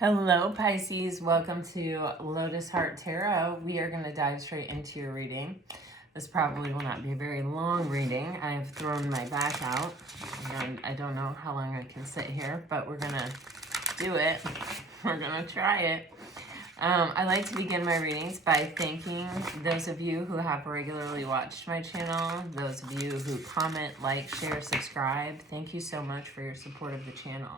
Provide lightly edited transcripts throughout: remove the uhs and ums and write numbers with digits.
Hello, Pisces. Welcome to Lotus Heart Tarot. We are going to dive straight into your reading. This probably will not be a very long reading. I've thrown my back out, and I don't know how long I can sit here, but we're going to do it. We're going to try it. I like to begin my readings by thanking those of you who have regularly watched my channel, those of you who comment, like, share, subscribe. Thank you so much for your support of the channel.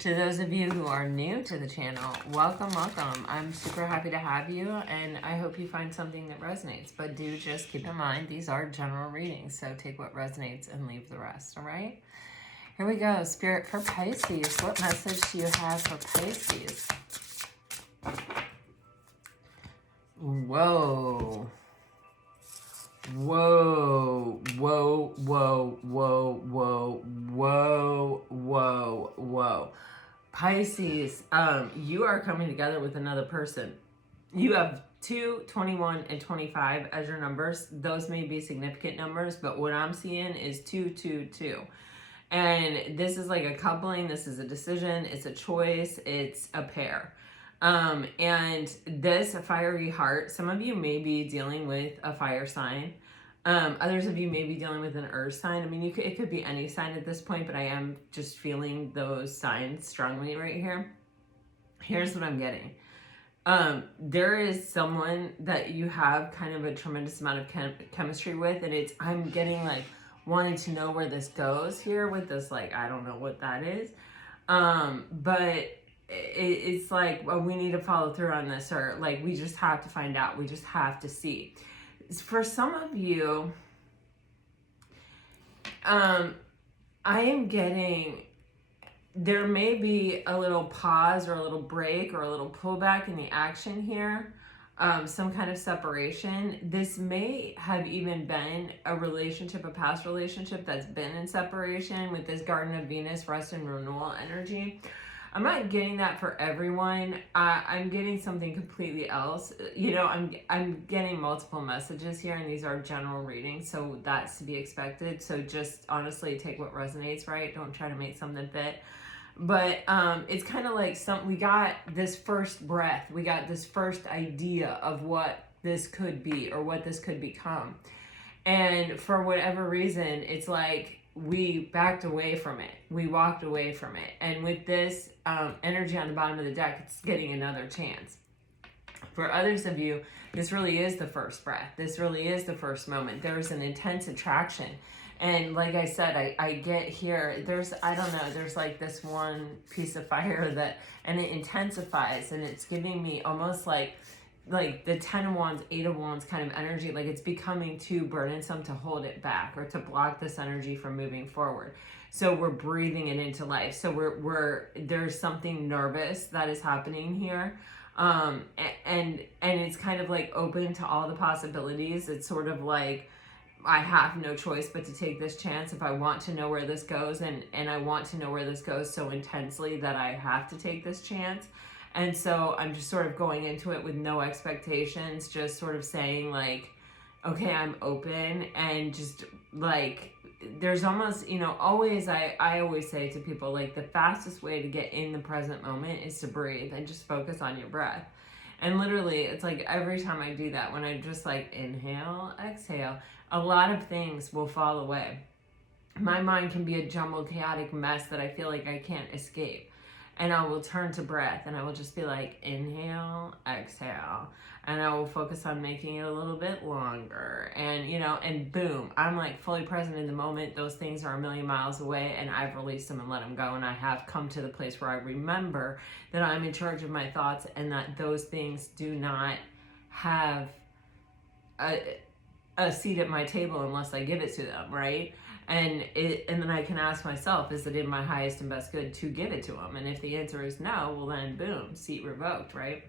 To those of you who are new to the channel, welcome, welcome. I'm super happy to have you, and I hope you find something that resonates. But do just keep in mind, these are general readings, so take what resonates and leave the rest, all right? Here we go. Spirit for Pisces. What message do you have for Pisces? Whoa. Whoa, whoa, whoa, whoa, whoa, whoa, whoa, whoa. Pisces, you are coming together with another person. You have 2, 21, and 25 as your numbers. Those may be significant numbers, but what I'm seeing is 2, 2, 2. And this is like a coupling. This is a decision. It's a choice. It's a pair. And this fiery heart, some of you may be dealing with a fire sign. Others of you may be dealing with an earth sign. I mean, it could be any sign at this point, but I am just feeling those signs strongly right here. Here's what I'm getting. There is someone that you have kind of a tremendous amount of chemistry with, and I'm getting like wanting to know where this goes here with this, like, I don't know what that is. But it's like, well, we need to follow through on this, or like, we just have to find out. We just have to see. For some of you, I am getting, there may be a little pause or a little break or a little pullback in the action here. Some kind of separation. This may have even been a relationship, a past relationship that's been in separation with this Garden of Venus, rest and renewal energy. I'm not getting that for everyone. I'm getting something completely else. You know, I'm getting multiple messages here, and these are general readings, so that's to be expected. So just honestly take what resonates, right? Don't try to make something fit. But it's kind of like we got this first breath. We got this first idea of what this could be or what this could become. And for whatever reason, it's like we backed away from it. We walked away from it. And with this energy on the bottom of the deck, it's getting another chance. For others of you, this really is the first breath. This really is the first moment. There's an intense attraction. And like I said, I get here, there's like this one piece of fire and it intensifies, and it's giving me almost like the 10 of Wands, 8 of Wands kind of energy, like it's becoming too burdensome to hold it back or to block this energy from moving forward. So we're breathing it into life. So there's something nervous that is happening here. And it's kind of like open to all the possibilities. It's sort of like, I have no choice but to take this chance if I want to know where this goes, and I want to know where this goes so intensely that I have to take this chance. And so I'm just sort of going into it with no expectations, just sort of saying like, okay, I'm open, and just like, there's almost, you know, always, I always say to people, like, the fastest way to get in the present moment is to breathe and just focus on your breath. And literally, it's like every time I do that, when I just like inhale, exhale, a lot of things will fall away. My mind can be a jumbled, chaotic mess that I feel like I can't escape. And I will turn to breath, and I will just be like, inhale, exhale. And I will focus on making it a little bit longer. And, you know, and boom, I'm like fully present in the moment. Those things are a million miles away, and I've released them and let them go. And I have come to the place where I remember that I'm in charge of my thoughts, and that those things do not have a seat at my table unless I give it to them, right? And then I can ask myself, is it in my highest and best good to give it to them? And if the answer is no, well then boom, seat revoked, right?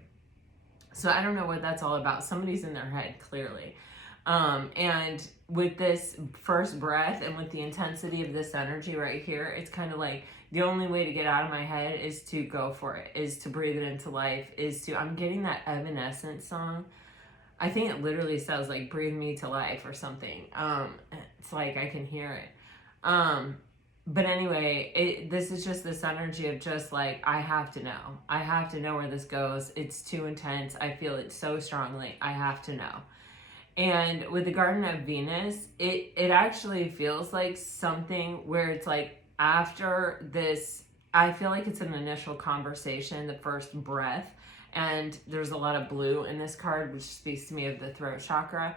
So I don't know what that's all about. Somebody's in their head, clearly. And with this first breath and with the intensity of this energy right here, it's kind of like the only way to get out of my head is to go for it, is to breathe it into life, I'm getting that Evanescence song. I think it literally says like, breathe me to life or something. It's like I can hear it. But anyway, this is just this energy of just like, I have to know. I have to know where this goes. It's too intense. I feel it so strongly. I have to know. And with the Garden of Venus, it actually feels like something where it's like after this, I feel like it's an initial conversation, the first breath. And there's a lot of blue in this card, which speaks to me of the throat chakra.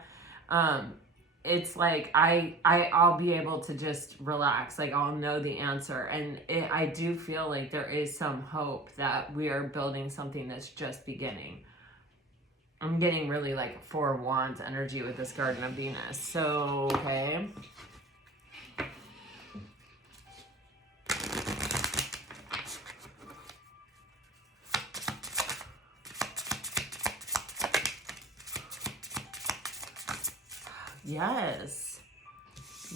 It's like I'll be able to just relax, like I'll know the answer. And I do feel like there is some hope that we are building something that's just beginning. I'm getting really like 4 of Wands energy with this Garden of Venus. So, okay. Yes.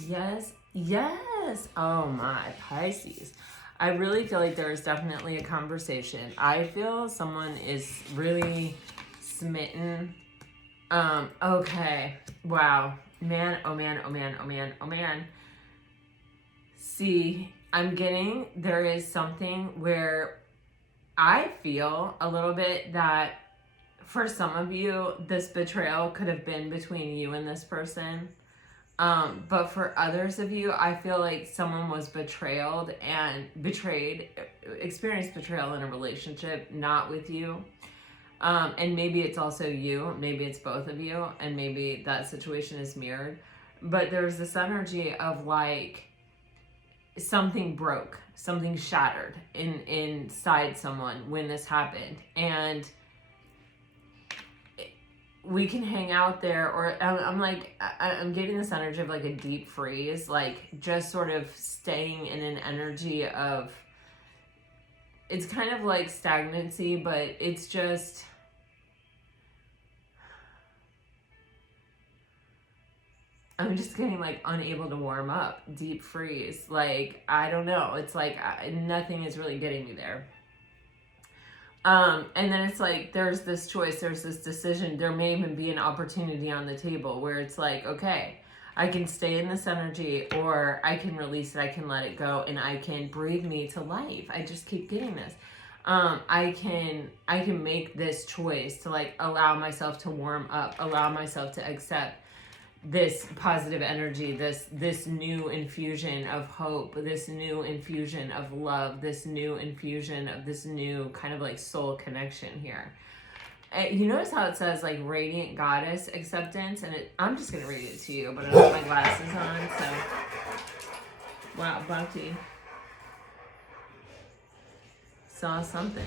Yes. Yes. Oh my, Pisces. I really feel like there is definitely a conversation. I feel someone is really smitten. Okay. Wow. Man, oh man, oh man, oh man, oh man. See, I'm getting, there is something where I feel a little bit that for some of you, this betrayal could have been between you and this person. But for others of you, I feel like someone was betrayed, experienced betrayal in a relationship, not with you. And maybe it's also you, maybe it's both of you, and maybe that situation is mirrored. But there's this energy of like something broke, something shattered inside someone when this happened. And we can hang out there, or I'm getting this energy of like a deep freeze, like just sort of staying in an energy of, it's kind of like stagnancy, but it's just, I'm just getting like unable to warm up, deep freeze. Like, I don't know. It's like nothing is really getting me there. And then it's like, there's this choice, there's this decision. There may even be an opportunity on the table where it's like, okay, I can stay in this energy, or I can release it, I can let it go, and I can breathe me to life. I just keep getting this. I can make this choice to like allow myself to warm up, allow myself to accept this positive energy, this new infusion of hope, this new infusion of love, this new infusion of this new kind of like soul connection here. You notice how it says like radiant goddess acceptance, and I'm just gonna read it to you, but I don't have my glasses on, so wow, Bhakti saw something.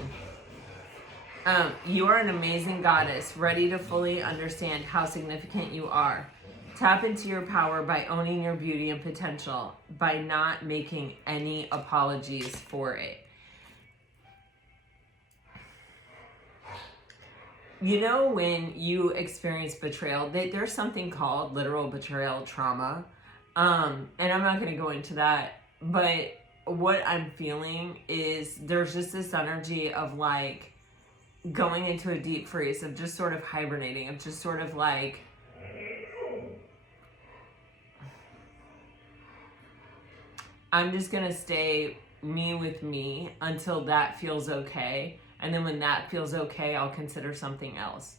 You are an amazing goddess, ready to fully understand how significant you are. Tap into your power by owning your beauty and potential, by not making any apologies for it. You know, when you experience betrayal, there's something called literal betrayal trauma. And I'm not going to go into that, but what I'm feeling is there's just this energy of like going into a deep freeze, of just sort of hibernating, of just sort of like, I'm just going to stay me with me until that feels okay. And then when that feels okay, I'll consider something else.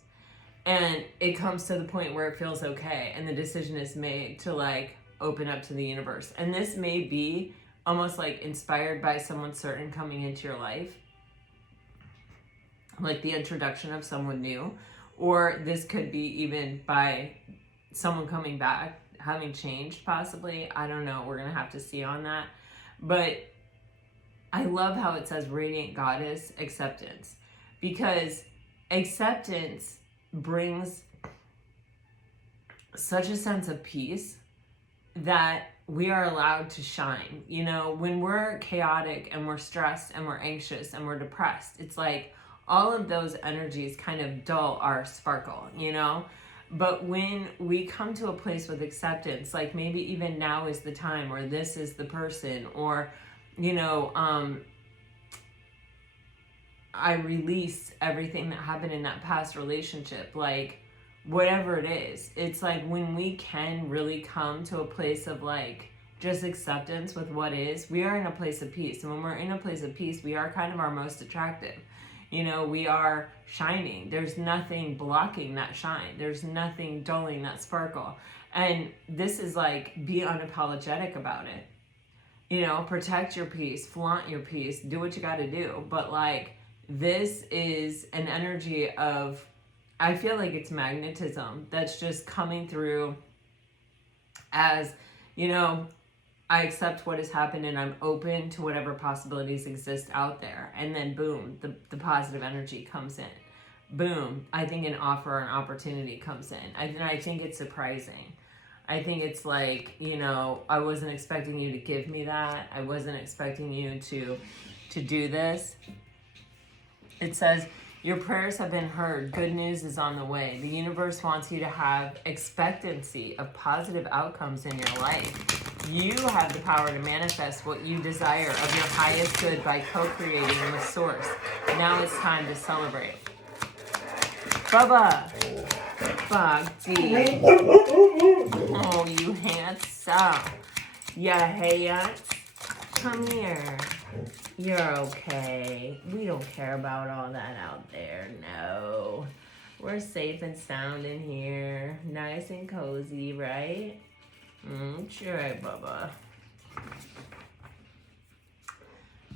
And it comes to the point where it feels okay, and the decision is made to like open up to the universe. And this may be almost like inspired by someone certain coming into your life, like the introduction of someone new, or this could be even by someone coming back, having changed possibly. I don't know. We're going to have to see on that. But I love how it says radiant goddess acceptance, because acceptance brings such a sense of peace that we are allowed to shine. You know, when we're chaotic and we're stressed and we're anxious and we're depressed, it's like all of those energies kind of dull our sparkle, you know? But when we come to a place with acceptance, like maybe even now is the time, or this is the person, or, you know, I release everything that happened in that past relationship, like whatever it is. It's like when we can really come to a place of like just acceptance with what is, we are in a place of peace. And when we're in a place of peace, we are kind of our most attractive. You know, we are shining. There's nothing blocking that shine. There's nothing dulling that sparkle. And this is like, be unapologetic about it. You know, protect your peace, flaunt your peace, do what you got to do. But like, this is an energy of, I feel like it's magnetism that's just coming through as, you know, I accept what has happened and I'm open to whatever possibilities exist out there. And then boom, the positive energy comes in. Boom, I think an offer or an opportunity comes in. I think it's surprising. I think it's like, you know, I wasn't expecting you to give me that. I wasn't expecting you to do this. It says, your prayers have been heard. Good news is on the way. The universe wants you to have expectancy of positive outcomes in your life. You have the power to manifest what you desire of your highest good by co-creating with Source. Now it's time to celebrate. Bubba! Bogdy. Oh, you handsome. Yeah, hey, come here. You're okay. We don't care about all that out there. No. We're safe and sound in here. Nice and cozy, right? Sure, Bubba.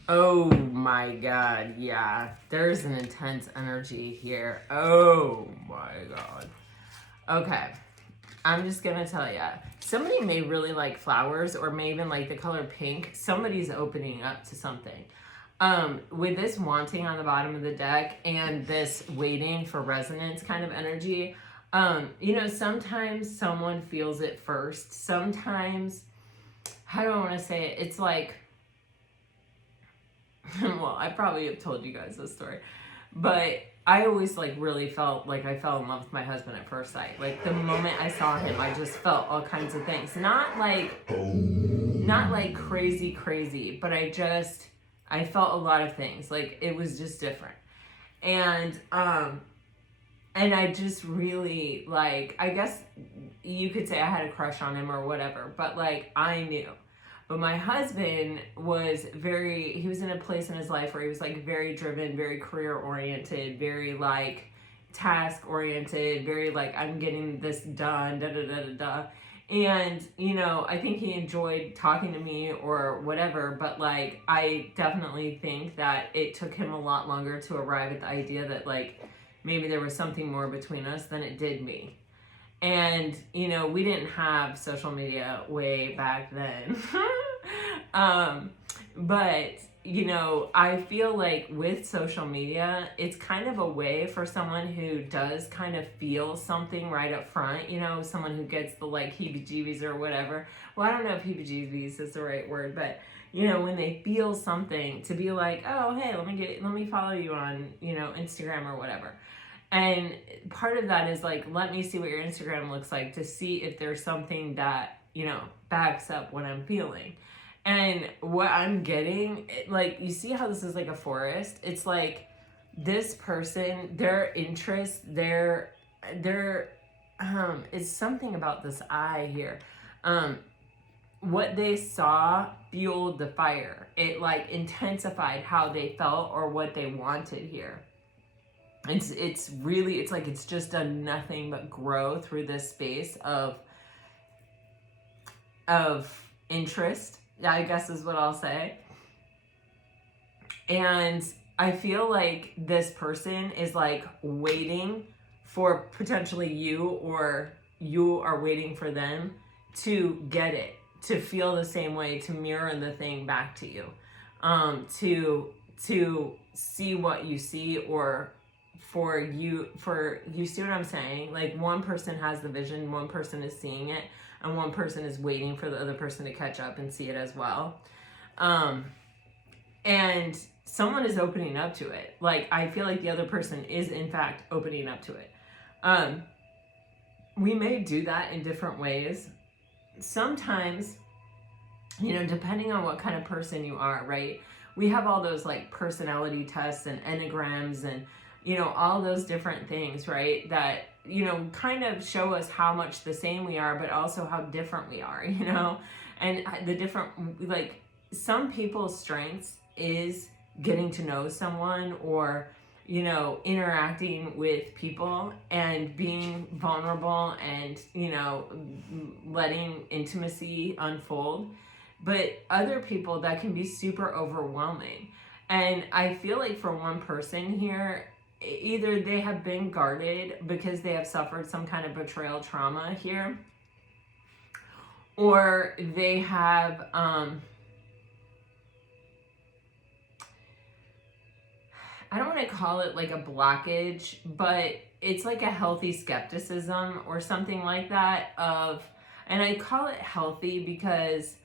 Oh my God, yeah. There's an intense energy here. Oh my God. Okay. I'm just gonna tell ya. Somebody may really like flowers or may even like the color pink. Somebody's opening up to something. With this wanting on the bottom of the deck and this waiting for resonance kind of energy, you know, sometimes someone feels it first. Sometimes, how do I want to say it? It's like, well, I probably have told you guys this story, but I always like really felt like I fell in love with my husband at first sight. Like the moment I saw him, I just felt all kinds of things. Not like crazy, but I felt a lot of things. Like it was just different. And I just really like, I guess you could say I had a crush on him or whatever, but like I knew. But my husband was he was in a place in his life where he was like very driven, very career oriented, very like task oriented, very like, I'm getting this done, da da da da da. And, you know, I think he enjoyed talking to me or whatever, but like, I definitely think that it took him a lot longer to arrive at the idea that like, maybe there was something more between us than it did me. And, you know, we didn't have social media way back then. But, you know, I feel like with social media, it's kind of a way for someone who does kind of feel something right up front, you know, someone who gets the like heebie-jeebies or whatever. Well, I don't know if heebie-jeebies is the right word, but you know, when they feel something to be like, oh, hey, let me follow you on, you know, Instagram or whatever. And part of that is like, let me see what your Instagram looks like to see if there's something that, you know, backs up what I'm feeling. And what I'm getting, like, you see how this is like a forest? It's like this person, their interest, it's something about this eye here. What they saw fueled the fire. It like intensified how they felt or what they wanted here. It's really, it's like it's just done nothing but grow through this space of interest, I guess is what I'll say. And I feel like this person is like waiting for potentially you, or you are waiting for them to get it, to feel the same way, to mirror the thing back to you, to see what you see, or for you see what I'm saying? Like one person has the vision, one person is seeing it, and one person is waiting for the other person to catch up and see it as well. And someone is opening up to it. Like I feel like the other person is in fact opening up to it. We may do that in different ways. Sometimes, you know, depending on what kind of person you are, right? We have all those like personality tests and enneagrams and, you know, all those different things, right? That, you know, kind of show us how much the same we are, but also how different we are, you know? And the different, like, some people's strengths is getting to know someone, or, you know, interacting with people and being vulnerable and, you know, letting intimacy unfold. But other people, that can be super overwhelming. And I feel like for one person here, either they have been guarded because they have suffered some kind of betrayal trauma here, or they have I don't want to call it like a blockage, but it's like a healthy skepticism or something like that of, and I call it healthy because,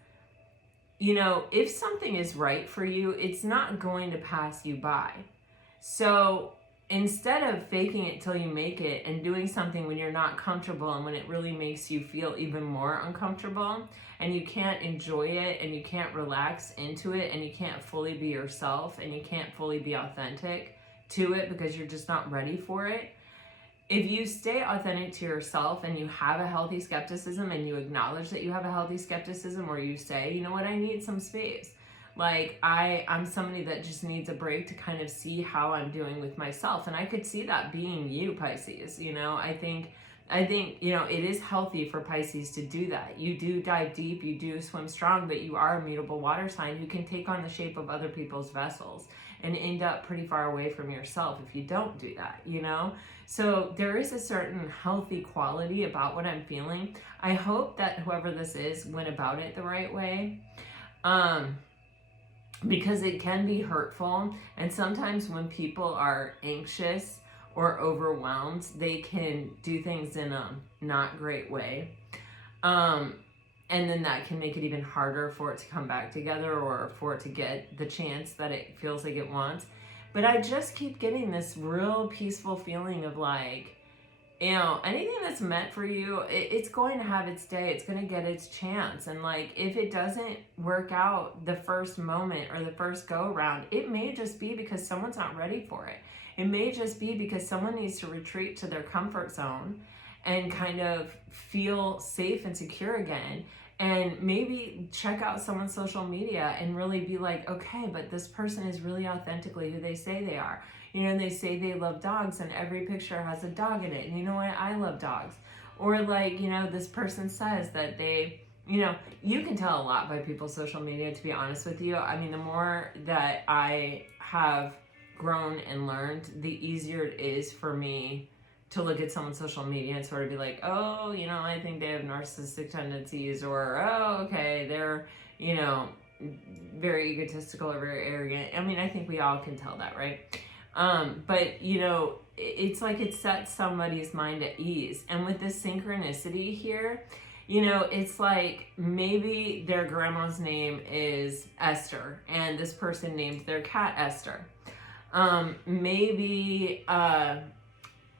you know, if something is right for you, it's not going to pass you by. So instead of faking it till you make it and doing something when you're not comfortable and when it really makes you feel even more uncomfortable and you can't enjoy it and you can't relax into it and you can't fully be yourself and you can't fully be authentic to it because you're just not ready for it, if you stay authentic to yourself and you have a healthy skepticism and you acknowledge that you have a healthy skepticism, or you say, you know what, I need some space. Like, I'm somebody that just needs a break to kind of see how I'm doing with myself. And I could see that being you, Pisces. You know, I think, you know, it is healthy for Pisces to do that. You do dive deep, you do swim strong, but you are a mutable water sign who can take on the shape of other people's vessels and end up pretty far away from yourself if you don't do that, you know? So there is a certain healthy quality about what I'm feeling. I hope that whoever this is went about it the right way. Because it can be hurtful. And sometimes when people are anxious or overwhelmed, they can do things in a not great way. And then that can make it even harder for it to come back together, or for it to get the chance that it feels like it wants. But I just keep getting this real peaceful feeling of like, you know, anything that's meant for you, it's going to have its day. It's going to get its chance. And like, if it doesn't work out the first moment or the first go around, it may just be because someone's not ready for it. It may just be because someone needs to retreat to their comfort zone and kind of feel safe and secure again. And maybe check out someone's social media and really be like, okay, but this person is really authentically who they say they are. You know, they say they love dogs and every picture has a dog in it. And you know what? I love dogs. Or like, you know, this person says that they, you know, you can tell a lot by people's social media, to be honest with you. I mean, the more that I have grown and learned, the easier it is for me to look at someone's social media and sort of be like, oh, you know, I think they have narcissistic tendencies, or, oh, okay, they're, you know, very egotistical or very arrogant. I mean, I think we all can tell that, right? But, you know, it's like it sets somebody's mind at ease. And with this synchronicity here, you know, it's like maybe their grandma's name is Esther and this person named their cat Esther. Maybe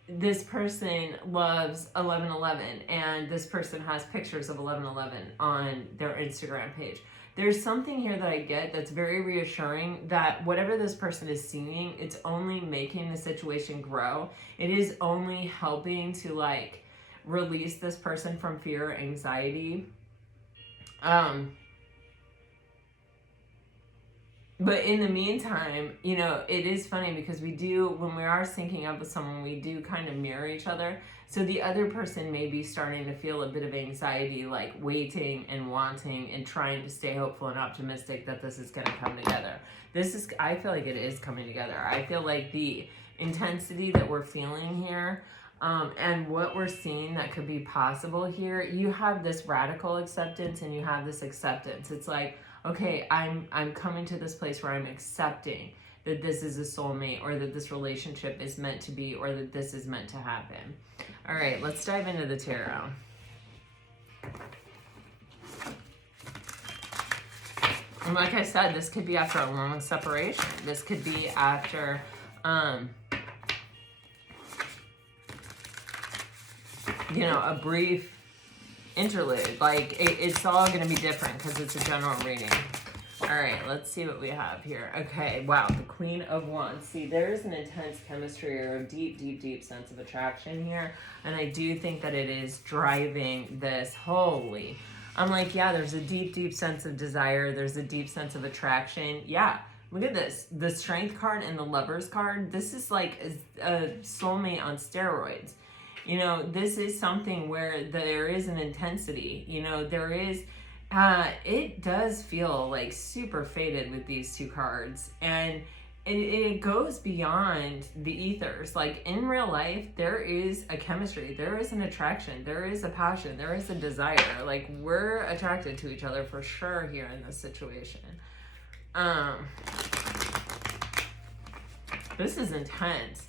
this person loves 11:11 and this person has pictures of 11:11 on their Instagram page. There's something here that I get that's very reassuring, that whatever this person is seeing, it's only making the situation grow. It is only helping to like release this person from fear or anxiety. But in the meantime, you know, it is funny because we do, when we are syncing up with someone, we do kind of mirror each other. So the other person may be starting to feel a bit of anxiety, like waiting and wanting and trying to stay hopeful and optimistic that this is going to come together. I feel like it is coming together. I feel like the intensity that we're feeling here, and what we're seeing that could be possible here, you have this radical acceptance and you have this acceptance. It's like, okay, I'm coming to this place where I'm accepting that this is a soulmate, or that this relationship is meant to be, or that this is meant to happen. All right, let's dive into the tarot. And like I said, this could be after a long separation. This could be after, you know, a brief interlude. Like, it's all going to be different because it's a general reading. All right, let's see what we have here. Okay, wow, the Queen of Wands. See, there's an intense chemistry or a deep, deep, deep sense of attraction here. And I do think that it is driving this. Holy. I'm like, yeah, there's a deep, deep sense of desire. There's a deep sense of attraction. Yeah. Look at this. The Strength card and the Lovers card. This is like a soulmate on steroids. You know, this is something where there is an intensity. You know, there is, it does feel like super faded with these two cards. And it goes beyond the ethers. Like in real life, there is a chemistry, there is an attraction, there is a passion, there is a desire. Like we're attracted to each other for sure here in this situation. This is intense.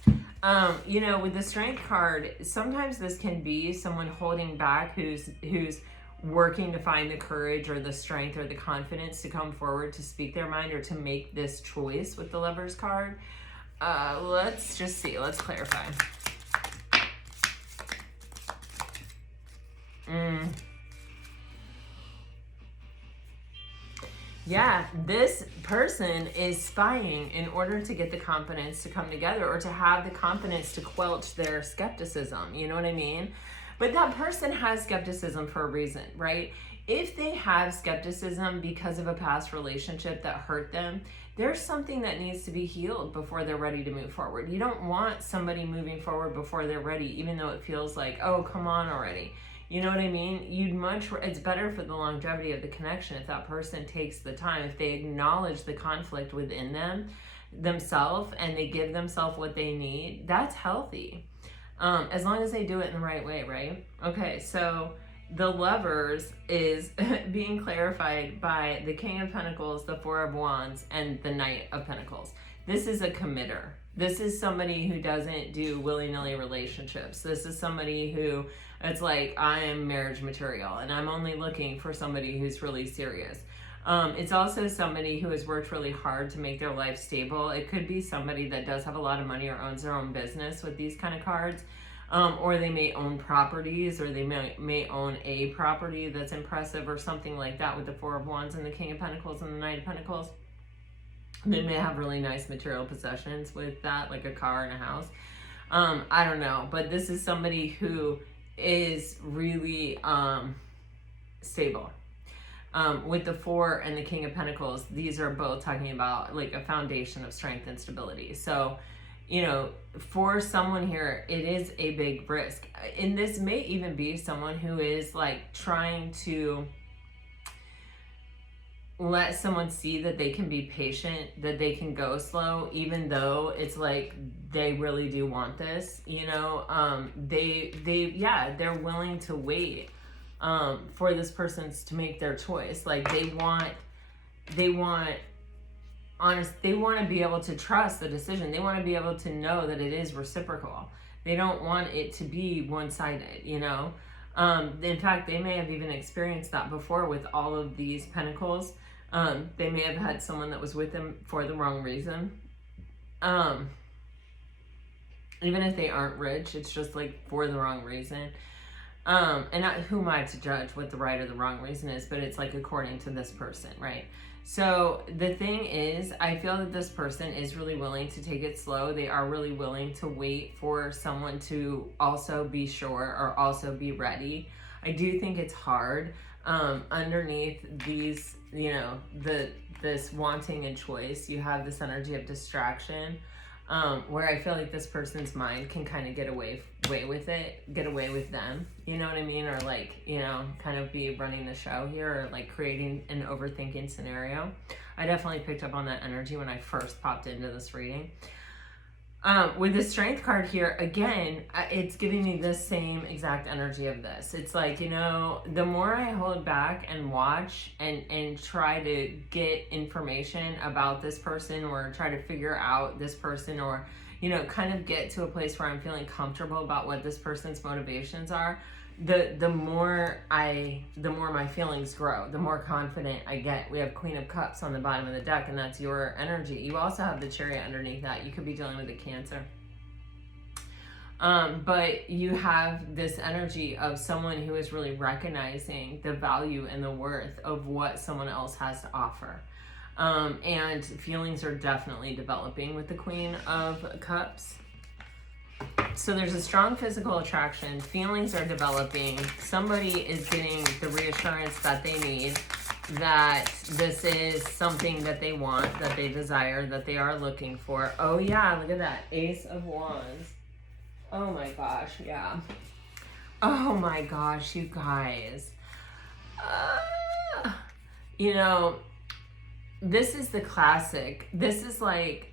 You know, with the Strength card, sometimes this can be someone holding back who's working to find the courage or the strength or the confidence to come forward to speak their mind or to make this choice with the Lovers card. Let's just see. Let's clarify. Yeah, this person is spying in order to get the confidence to come together or to have the confidence to quelch their skepticism. You know what I mean? But that person has skepticism for a reason, right? If they have skepticism because of a past relationship that hurt them, there's something that needs to be healed before they're ready to move forward. You don't want somebody moving forward before they're ready, even though it feels like, oh, come on already. You know what I mean? It's better for the longevity of the connection if that person takes the time, if they acknowledge the conflict within themselves, and they give themselves what they need. That's healthy. As long as they do it in the right way, right? Okay, so the Lovers is being clarified by the King of Pentacles, the Four of Wands, and the Knight of Pentacles. This is a committer. This is somebody who doesn't do willy-nilly relationships. This is somebody who, it's like, I am marriage material, and I'm only looking for somebody who's really serious. It's also somebody who has worked really hard to make their life stable. It could be somebody that does have a lot of money or owns their own business with these kind of cards. Or they may own properties, or they may own a property that's impressive or something like that with the Four of Wands and the King of Pentacles and the Knight of Pentacles. They may have really nice material possessions with that, like a car and a house. I don't know. But this is somebody who is really stable. With the Four and the King of Pentacles, these are both talking about like a foundation of strength and stability. So, you know, for someone here, it is a big risk. And this may even be someone who is like trying to let someone see that they can be patient, that they can go slow, even though it's like they really do want this, you know. They're willing to wait for this person to make their choice. Like they want to be able to trust the decision. They want to be able to know that it is reciprocal. They don't want it to be one-sided, you know. In fact, they may have even experienced that before with all of these pentacles. They may have had someone that was with them for the wrong reason. Even if they aren't rich, it's just like for the wrong reason. And who am I to judge what the right or the wrong reason is, but it's like according to this person, right? So the thing is, I feel that this person is really willing to take it slow. They are really willing to wait for someone to also be sure or also be ready. I do think it's hard underneath these, you know, this wanting and choice. You have this energy of distraction. Where I feel like this person's mind can kind of get away with them, you know what I mean? Or like, you know, kind of be running the show here, or like creating an overthinking scenario. I definitely picked up on that energy when I first popped into this reading. With the Strength card here, again, it's giving me the same exact energy of this. It's like, you know, the more I hold back and watch and try to get information about this person, or try to figure out this person, or, you know, kind of get to a place where I'm feeling comfortable about what this person's motivations are, the more my feelings grow, the more confident I get. We have Queen of Cups on the bottom of the deck, and that's your energy. You also have the Chariot underneath that. You could be dealing with a Cancer. But you have this energy of someone who is really recognizing the value and the worth of what someone else has to offer. And feelings are definitely developing with the Queen of Cups. So there's a strong physical attraction. Feelings are developing. Somebody is getting the reassurance that they need, that this is something that they want, that they desire, that they are looking for. Oh yeah, look at that. Ace of Wands. Oh my gosh, yeah. Oh my gosh, you guys. You know, this is the classic. This is like,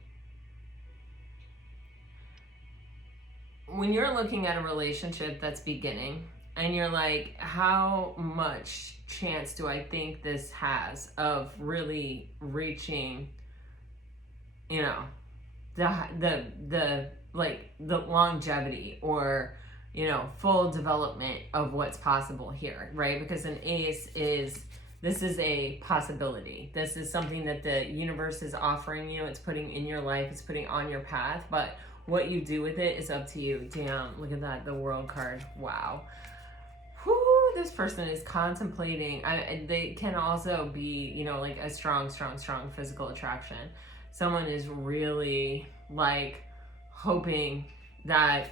when you're looking at a relationship that's beginning and you're like, how much chance do I think this has of really reaching, you know, the like the longevity or, you know, full development of what's possible here, right? Because an ace is, this is a possibility. This is something that the universe is offering you. It's putting in your life. It's putting on your path. But what you do with it is up to you. Damn, look at that, the World card. Wow. Whew, this person is contemplating. They can also be, you know, like a strong physical attraction. Someone is really like hoping that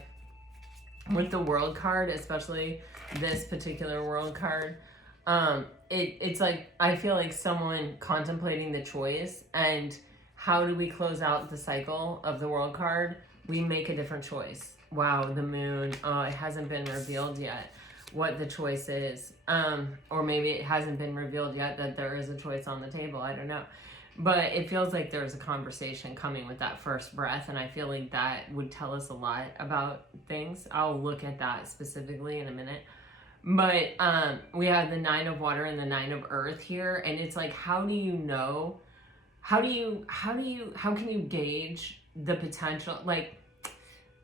with the World card, especially this particular World card, it's like, I feel like someone contemplating the choice and how do we close out the cycle of the World card? We make a different choice. Wow, the Moon. It hasn't been revealed yet what the choice is. Or maybe it hasn't been revealed yet that there is a choice on the table. I don't know. But it feels like there's a conversation coming with that first breath, and I feel like that would tell us a lot about things. I'll look at that specifically in a minute. But we have the Nine of Water and the Nine of Earth here, and it's like, how do you know? How can you gauge the potential, like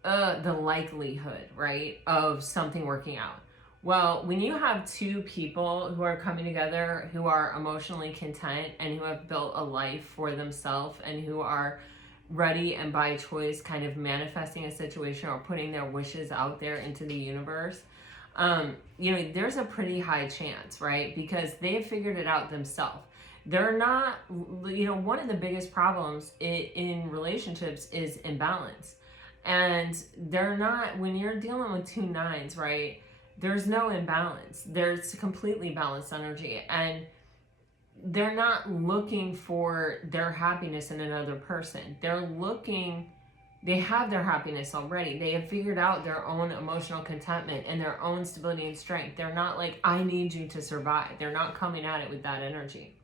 the likelihood, right, of something working out? Well, when you have two people who are coming together, who are emotionally content and who have built a life for themselves and who are ready and by choice kind of manifesting a situation or putting their wishes out there into the universe, you know, there's a pretty high chance, right? Because they've figured it out themselves. They're not, you know, one of the biggest problems in relationships is imbalance. And they're not, when you're dealing with two nines, right, there's no imbalance. There's completely balanced energy. And they're not looking for their happiness in another person. They're looking, they have their happiness already. They have figured out their own emotional contentment and their own stability and strength. They're not like, I need you to survive. They're not coming at it with that energy.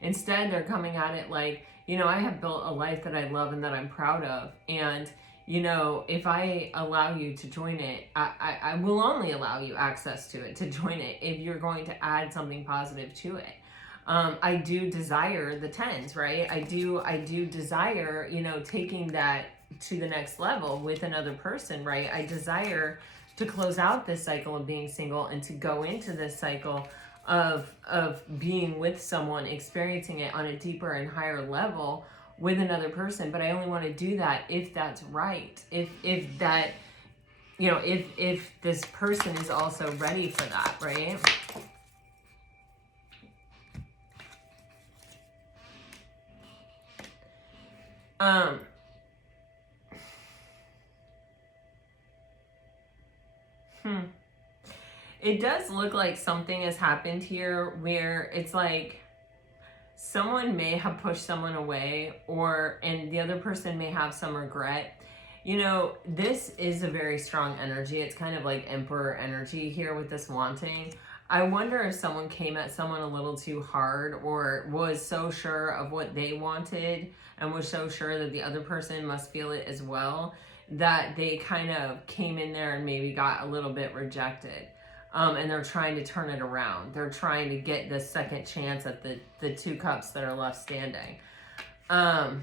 Instead, they're coming at it like, you know, I have built a life that I love and that I'm proud of. And, you know, if I allow you to join it, I will only allow you access to it, to join it, if you're going to add something positive to it. I do desire the tens, right? I do desire, you know, taking that to the next level with another person, right? I desire to close out this cycle of being single and to go into this cycle of being with someone, experiencing it on a deeper and higher level with another person. But I only want to do that if that's right. If that, you know, if this person is also ready for that, right? It does look like something has happened here where it's like someone may have pushed someone away, and the other person may have some regret. You know, this is a very strong energy. It's kind of like Emperor energy here with this wanting. I wonder if someone came at someone a little too hard or was so sure of what they wanted and was so sure that the other person must feel it as well, that they kind of came in there and maybe got a little bit rejected. And they're trying to turn it around. They're trying to get the second chance at the two cups that are left standing. And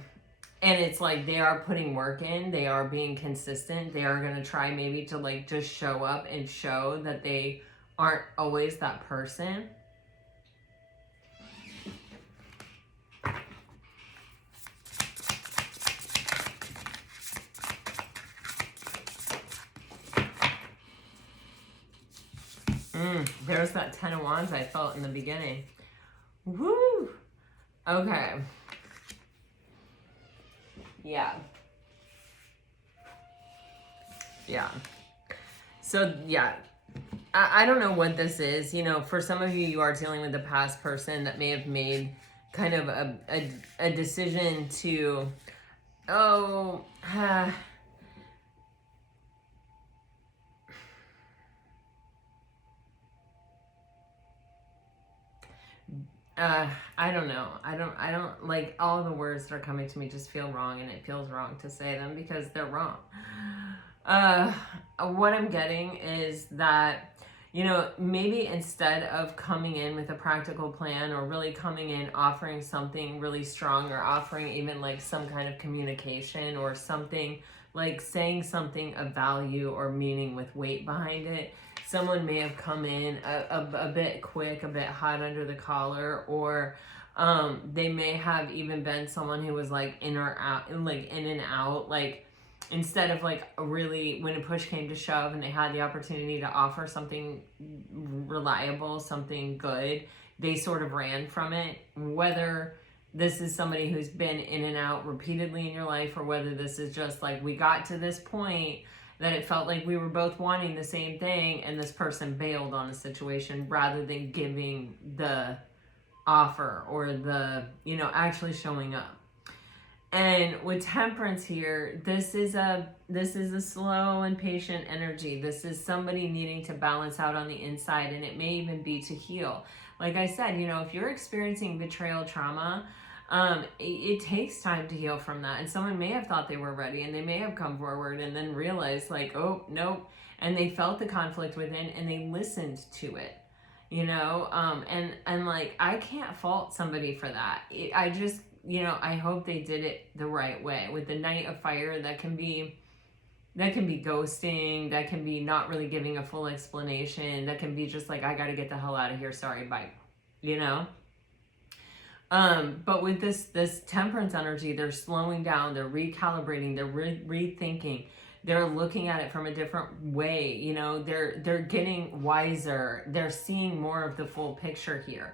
it's like they are putting work in. They are being consistent. They are going to try maybe to like just show up and show that they aren't always that person. There's that 10 of Wands I felt in the beginning. Woo! Okay. Yeah. Yeah. So, yeah. I don't know what this is. You know, for some of you, you are dealing with a past person that may have made kind of a decision to, oh, I don't know. I don't like all the words that are coming to me just feel wrong, and it feels wrong to say them because they're wrong. Uh, what I'm getting is that, you know, maybe instead of coming in with a practical plan or really coming in offering something really strong or offering even like some kind of communication or something like saying something of value or meaning with weight behind it, someone may have come in a bit quick, a bit hot under the collar, or they may have even been someone who was like in or out, like in and out, like instead of like really when a push came to shove and they had the opportunity to offer something reliable, something good, they sort of ran from it. Whether this is somebody who's been in and out repeatedly in your life, or whether this is just like we got to this point that it felt like we were both wanting the same thing and this person bailed on the situation rather than giving the offer or the, you know, actually showing up. And with Temperance here, this is a slow and patient energy. This is somebody needing to balance out on the inside, and it may even be to heal. Like I said, you know, if you're experiencing betrayal trauma, it takes time to heal from that. And someone may have thought they were ready, and they may have come forward and then realized like, oh, nope. And they felt the conflict within and they listened to it, you know? And like, I can't fault somebody for that. I just, you know, I hope they did it the right way. With the Knight of Fire, that can be ghosting, that can be not really giving a full explanation, that can be just like, I gotta get the hell out of here, sorry, bye, you know? But with this Temperance energy, they're slowing down, they're recalibrating, they're rethinking, they're looking at it from a different way, you know, they're getting wiser, they're seeing more of the full picture here.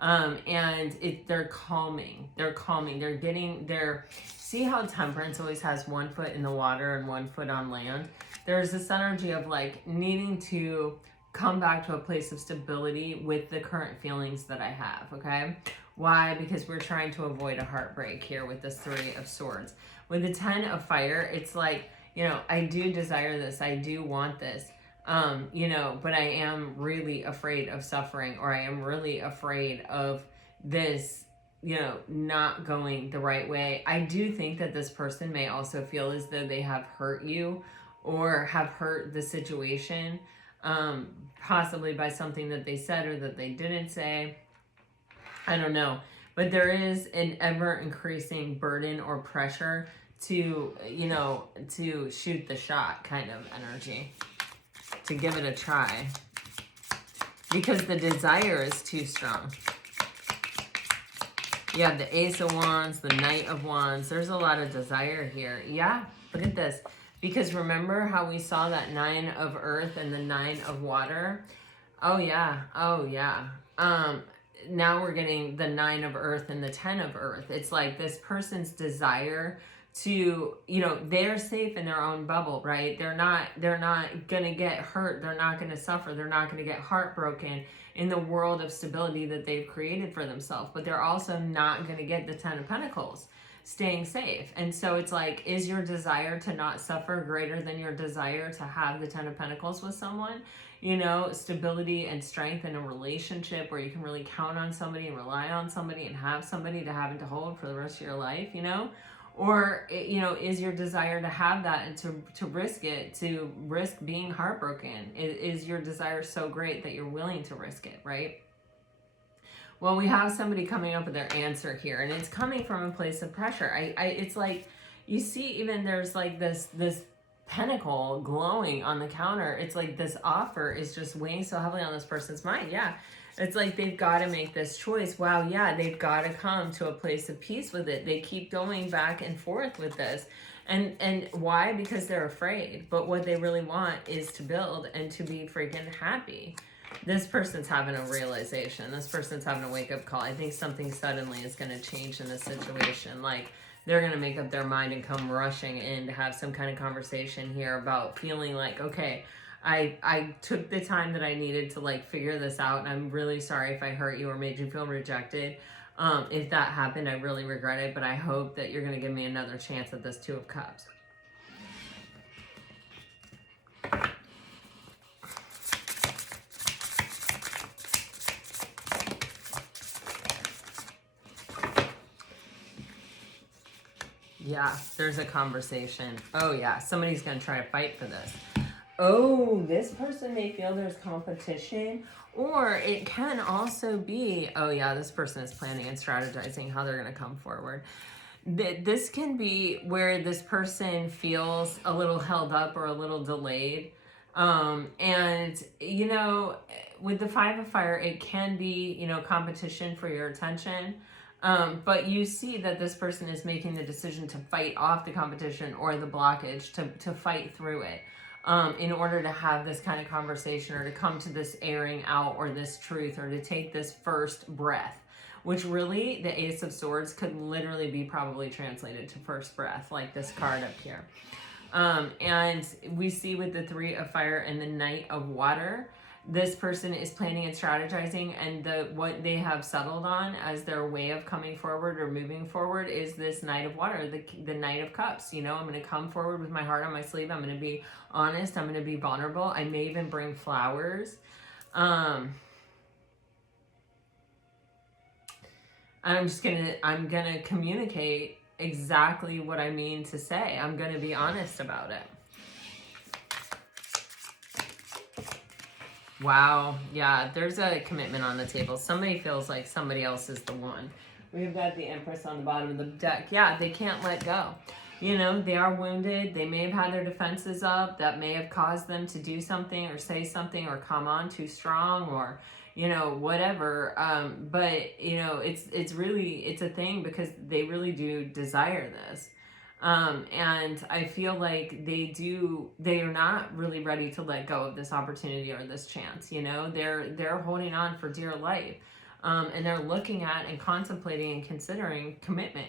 And they're calming, see how Temperance always has one foot in the water and one foot on land. There's this energy of like needing to come back to a place of stability with the current feelings that I have, okay? Why? Because we're trying to avoid a heartbreak here with this Three of Swords. With the Ten of Fire, it's like, you know, I do desire this, I do want this, you know, but I am really afraid of suffering, or I am really afraid of this, you know, not going the right way. I do think that this person may also feel as though they have hurt you or have hurt the situation, possibly by something that they said or that they didn't say. I don't know. But there is an ever increasing burden or pressure to, you know, to shoot the shot kind of energy, to give it a try, because the desire is too strong. You have the Ace of Wands, the Knight of Wands. There's a lot of desire here. Yeah, look at this. Because remember how we saw that Nine of Earth and the Nine of Water? Oh, yeah. Oh, yeah. Now we're getting the Nine of Earth and the Ten of Earth. It's like this person's desire to, you know, they're safe in their own bubble, right? They're not gonna get hurt, they're not gonna suffer, they're not gonna get heartbroken in the world of stability that they've created for themselves, but they're also not gonna get the Ten of Pentacles, staying safe. And so it's like, is your desire to not suffer greater than your desire to have the Ten of Pentacles with someone? You know, stability and strength in a relationship where you can really count on somebody and rely on somebody and have somebody to have and to hold for the rest of your life, you know? Or, you know, is your desire to have that and to risk it, to risk being heartbroken? Is your desire so great that you're willing to risk it, right? Well, we have somebody coming up with their answer here, and it's coming from a place of pressure. It's like, you see, even there's like this pentacle glowing on the counter. It's like this offer is just weighing so heavily on this person's mind. Yeah. It's like they've got to make this choice. Wow, yeah, they've got to come to a place of peace with it. They keep going back and forth with this. And why? Because they're afraid. But what they really want is to build and to be freaking happy. This person's having a realization. This person's having a wake-up call. I think something suddenly is going to change in this situation. Like, they're going to make up their mind and come rushing in to have some kind of conversation here about feeling like, okay, I took the time that I needed to like figure this out, and I'm really sorry if I hurt you or made you feel rejected. If that happened, I really regret it, but I hope that you're going to give me another chance at this Two of Cups. Yeah, there's a conversation. Oh yeah, somebody's going to try to fight for this. Oh, this person may feel there's competition, or it can also be, oh yeah, this person is planning and strategizing how they're going to come forward. This can be where this person feels a little held up or a little delayed. And, you know, with the Five of Fire, it can be, you know, competition for your attention. But you see that this person is making the decision to fight off the competition or the blockage, to fight through it. In order to have this kind of conversation, or to come to this airing out, or this truth, or to take this first breath, which really the Ace of Swords could literally be probably translated to first breath, like this card up here. And we see with the Three of Fire and the Knight of Water, this person is planning and strategizing, and what they have settled on as their way of coming forward or moving forward is this Knight of Water, the Knight of Cups. You know, I'm going to come forward with my heart on my sleeve. I'm going to be honest. I'm going to be vulnerable. I may even bring flowers. And I'm gonna communicate exactly what I mean to say. I'm gonna be honest about it. Wow, yeah, there's a commitment on the table. Somebody feels like somebody else is the one. We've got the Empress on the bottom of the deck. Yeah, they can't let go. You know, they are wounded. They may have had their defenses up. That may have caused them to do something or say something or come on too strong, or, you know, whatever. But, you know, it's a thing, because they really do desire this. And I feel like they are not really ready to let go of this opportunity or this chance. You know, they're holding on for dear life. And they're looking at and contemplating and considering commitment.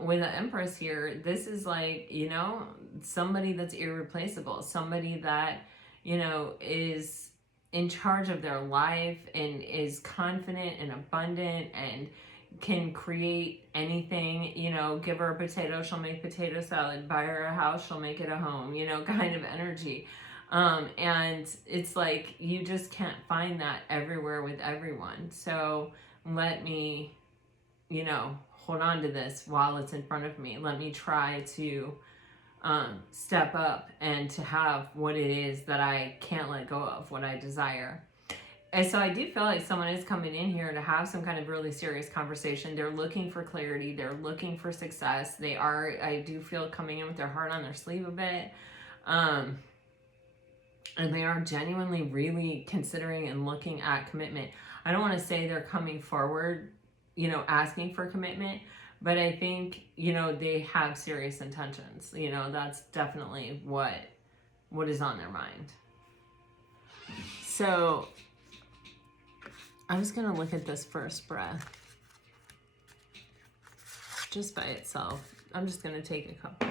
With the Empress here, this is like, you know, somebody that's irreplaceable, somebody that, you know, is in charge of their life and is confident and abundant and can create anything. You know, give her a potato, she'll make potato salad. Buy her a house, she'll make it a home, you know, kind of energy. And it's like, you just can't find that everywhere with everyone. So let me, you know, hold on to this while it's in front of me. Let me try to step up and to have what it is that I can't let go of, what I desire. And so I do feel like someone is coming in here to have some kind of really serious conversation. They're looking for clarity. They're looking for success. I do feel, coming in with their heart on their sleeve a bit. And they are genuinely really considering and looking at commitment. I don't want to say they're coming forward, you know, asking for commitment, but I think, you know, they have serious intentions. You know, that's definitely what is on their mind. So I'm just going to look at this first breath just by itself. I'm just going to take a couple.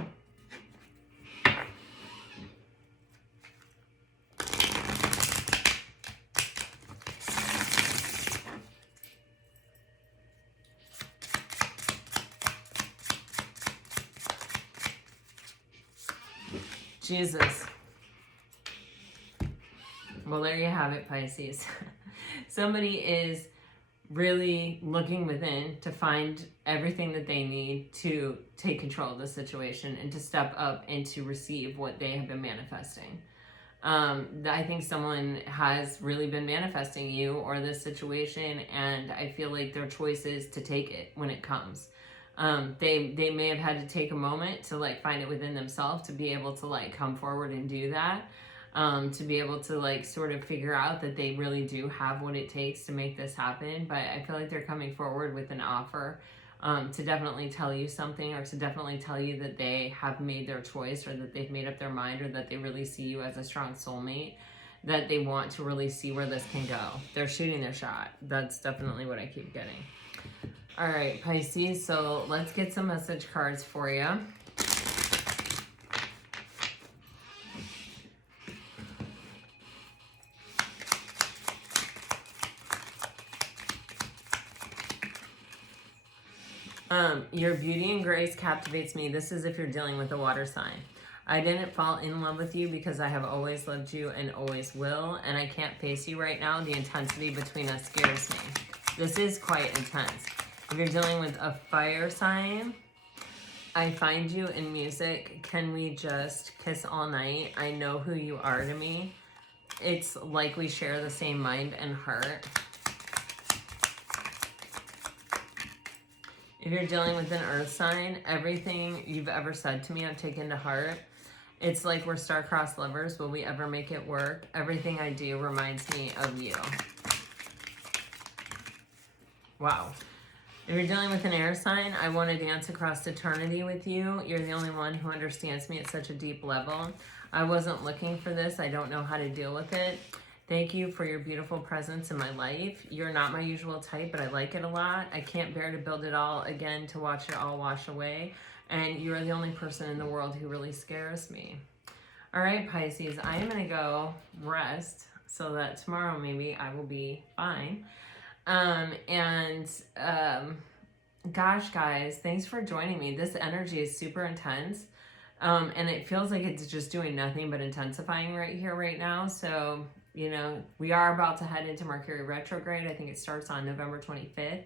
Jesus. Well, there you have it, Pisces. Somebody is really looking within to find everything that they need to take control of the situation and to step up and to receive what they have been manifesting. I think someone has really been manifesting you or this situation, and I feel like their choice is to take it when it comes. They may have had to take a moment to like find it within themselves to be able to like come forward and do that. To be able to like sort of figure out that they really do have what it takes to make this happen. But I feel like they're coming forward with an offer to definitely tell you something, or to definitely tell you that they have made their choice, or that they've made up their mind, or that they really see you as a strong soulmate, that they want to really see where this can go. They're shooting their shot. That's definitely what I keep getting. All right, Pisces, so let's get some message cards for you. Your beauty and grace captivates me. This is if you're dealing with a water sign. I didn't fall in love with you because I have always loved you and always will, and I can't face you right now. The intensity between us scares me. This is quite intense. If you're dealing with a fire sign, I find you in music. Can we just kiss all night? I know who you are to me. It's like we share the same mind and heart. If you're dealing with an earth sign, everything you've ever said to me, I've taken to heart. It's like we're star-crossed lovers. Will we ever make it work? Everything I do reminds me of you. Wow. If you're dealing with an air sign, I want to dance across eternity with you. You're the only one who understands me at such a deep level. I wasn't looking for this. I don't know how to deal with it. Thank you for your beautiful presence in my life. You're not my usual type, but I like it a lot. I can't bear to build it all again, to watch it all wash away. And you're the only person in the world who really scares me. All right, Pisces, I am going to go rest so that tomorrow maybe I will be fine. Gosh, guys, thanks for joining me. This energy is super intense. And it feels like it's just doing nothing but intensifying right here, right now. So, you know, we are about to head into Mercury retrograde. I think it starts on November 25th.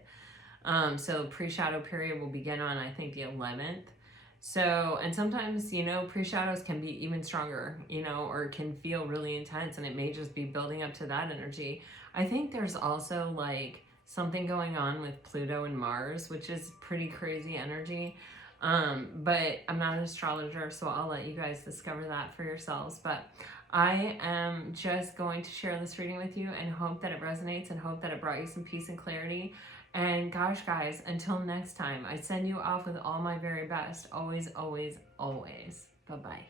So pre-shadow period will begin on, I think, the 11th. So, and sometimes, you know, pre-shadows can be even stronger, you know, or can feel really intense, and it may just be building up to that energy. I think there's also like something going on with Pluto and Mars, which is pretty crazy energy. But I'm not an astrologer, so I'll let you guys discover that for yourselves. But I am just going to share this reading with you and hope that it resonates and hope that it brought you some peace and clarity. And gosh, guys, until next time, I send you off with all my very best. Always, always, always. Bye-bye.